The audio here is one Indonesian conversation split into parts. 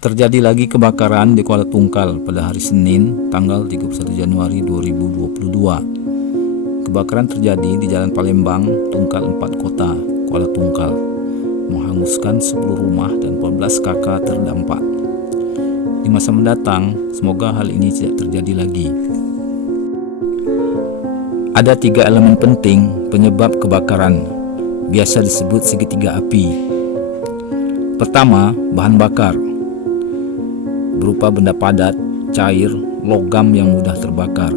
Terjadi lagi kebakaran di Kuala Tungkal pada hari Senin, tanggal 31 Januari 2022. Kebakaran terjadi di Jalan Palembang, Tungkal 4 Kota, Kuala Tungkal, menghanguskan 10 rumah dan 14 kakak terdampak. Di masa mendatang, semoga hal ini tidak terjadi lagi. Ada 3 elemen penting penyebab kebakaran, biasa disebut segitiga api. Pertama, bahan bakar, berupa benda padat, cair, logam yang mudah terbakar.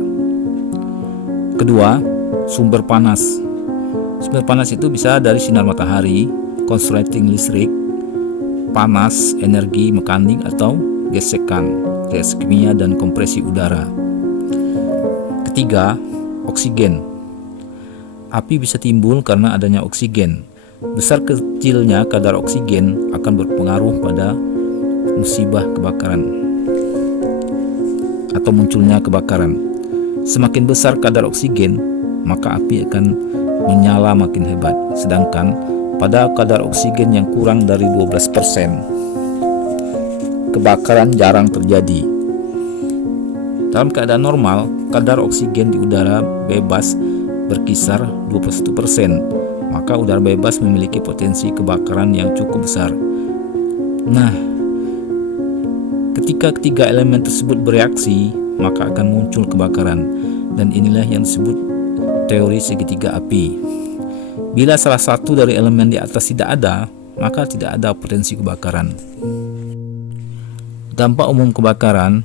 Kedua, sumber panas. Sumber panas itu bisa dari sinar matahari, konsleting listrik, panas, energi mekanik atau gesekan, reaksi kimia dan kompresi udara. Ketiga, oksigen. Api bisa timbul karena adanya oksigen. Besar kecilnya kadar oksigen akan berpengaruh pada musibah kebakaran atau munculnya kebakaran. Semakin besar kadar oksigen, maka api akan menyala makin hebat. Sedangkan pada kadar oksigen yang kurang dari 12%, kebakaran jarang terjadi. Dalam keadaan normal, kadar oksigen di udara bebas berkisar 21%, maka udara bebas memiliki potensi kebakaran yang cukup besar. Nah, ketika ketiga elemen tersebut bereaksi, maka akan muncul kebakaran, dan inilah yang disebut teori segitiga api. Bila salah satu dari elemen di atas tidak ada, maka tidak ada potensi kebakaran. Dampak umum kebakaran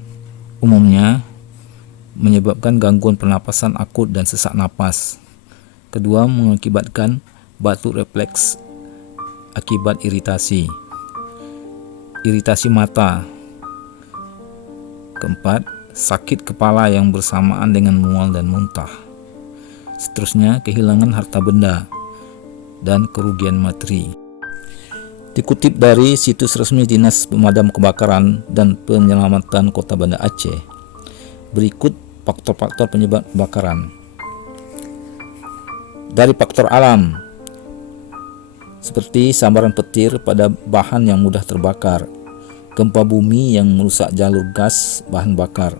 umumnya menyebabkan gangguan pernapasan akut dan sesak napas. Kedua, mengakibatkan batuk refleks akibat iritasi mata. Keempat, sakit kepala yang bersamaan dengan mual dan muntah. Seterusnya, kehilangan harta benda dan kerugian materi. Dikutip dari situs resmi Dinas Pemadam Kebakaran dan Penyelamatan Kota Banda Aceh, berikut faktor-faktor penyebab kebakaran. Dari faktor alam, seperti sambaran petir pada bahan yang mudah terbakar, gempa bumi yang merusak jalur gas bahan bakar,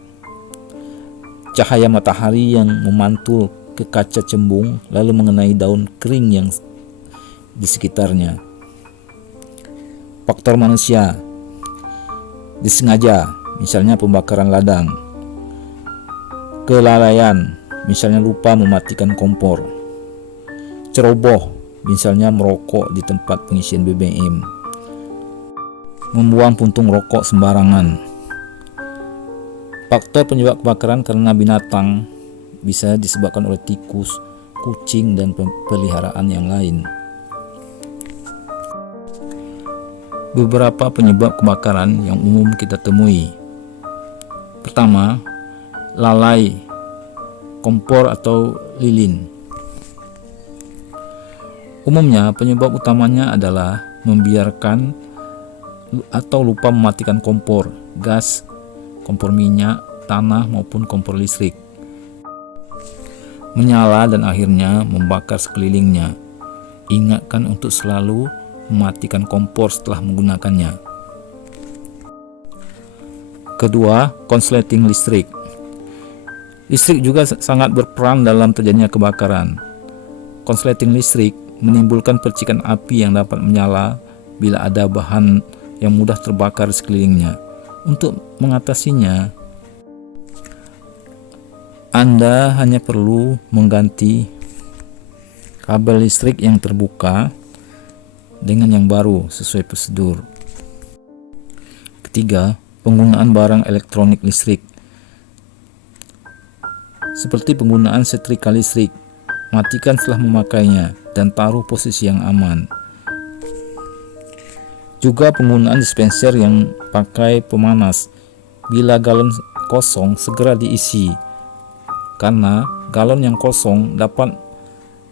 cahaya matahari yang memantul ke kaca cembung lalu mengenai daun kering yang di sekitarnya. Faktor manusia, disengaja, misalnya pembakaran ladang. Kelalaian, misalnya lupa mematikan kompor. Ceroboh, misalnya merokok di tempat pengisian BBM. Membuang puntung rokok sembarangan. Faktor penyebab kebakaran karena binatang bisa disebabkan oleh tikus, kucing, dan peliharaan yang lain. Beberapa penyebab kebakaran yang umum kita temui. Pertama, lalai kompor atau lilin. Umumnya penyebab utamanya adalah membiarkan atau lupa mematikan kompor gas, kompor minyak, tanah maupun kompor listrik. Menyala dan akhirnya membakar sekelilingnya. Ingatkan untuk selalu mematikan kompor setelah menggunakannya. Kedua, konsleting listrik. Listrik juga sangat berperan dalam terjadinya kebakaran. Konsleting listrik menimbulkan percikan api yang dapat menyala bila ada bahan yang mudah terbakar di sekelilingnya. Untuk mengatasinya, Anda hanya perlu mengganti kabel listrik yang terbuka dengan yang baru sesuai prosedur. Ketiga, penggunaan barang elektronik listrik. Seperti penggunaan setrika listrik, matikan setelah memakainya dan taruh posisi yang aman. Juga penggunaan dispenser yang pakai pemanas. Bila galon kosong, segera diisi, karena galon yang kosong dapat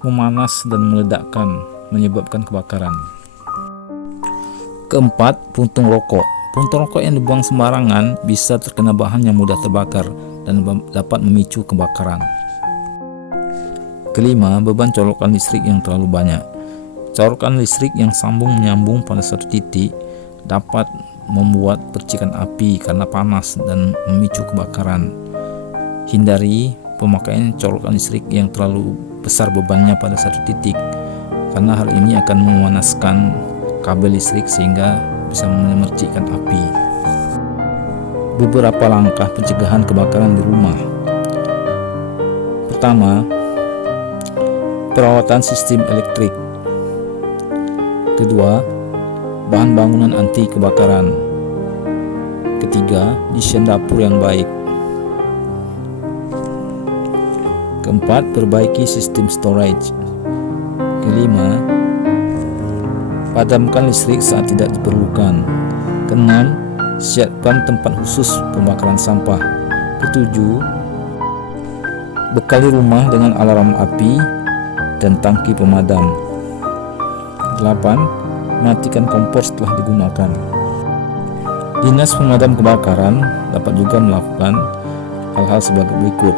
memanas dan meledakkan, menyebabkan kebakaran. Keempat, puntung rokok. Puntung rokok yang dibuang sembarangan bisa terkena bahan yang mudah terbakar dan dapat memicu kebakaran. Kelima, beban colokan listrik yang terlalu banyak. Colokan listrik yang sambung menyambung pada satu titik dapat membuat percikan api karena panas dan memicu kebakaran. Hindari pemakaian colokan listrik yang terlalu besar bebannya pada satu titik, karena hal ini akan memanaskan kabel listrik sehingga bisa memercikkan api. Beberapa langkah pencegahan kebakaran di rumah. Pertama, perawatan sistem elektrik. Kedua, bahan bangunan anti kebakaran. Ketiga, desain dapur yang baik. Keempat, perbaiki sistem storage. Kelima, padamkan listrik saat tidak diperlukan. Keenam, siapkan tempat khusus pembakaran sampah. Ketujuh, bekali rumah dengan alarm api dan tangki pemadam. 8. Matikan kompor setelah digunakan. Dinas pemadam kebakaran dapat juga melakukan hal-hal sebagai berikut.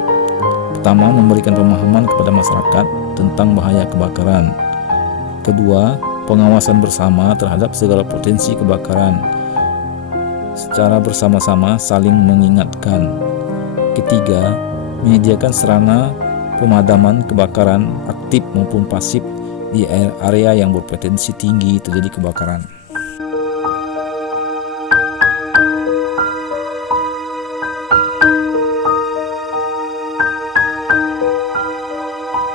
Pertama, memberikan pemahaman kepada masyarakat tentang bahaya kebakaran. Kedua, pengawasan bersama terhadap segala potensi kebakaran. Secara bersama-sama saling mengingatkan. Ketiga, menyediakan sarana pemadaman kebakaran aktif maupun pasif di area yang berpotensi tinggi terjadi kebakaran.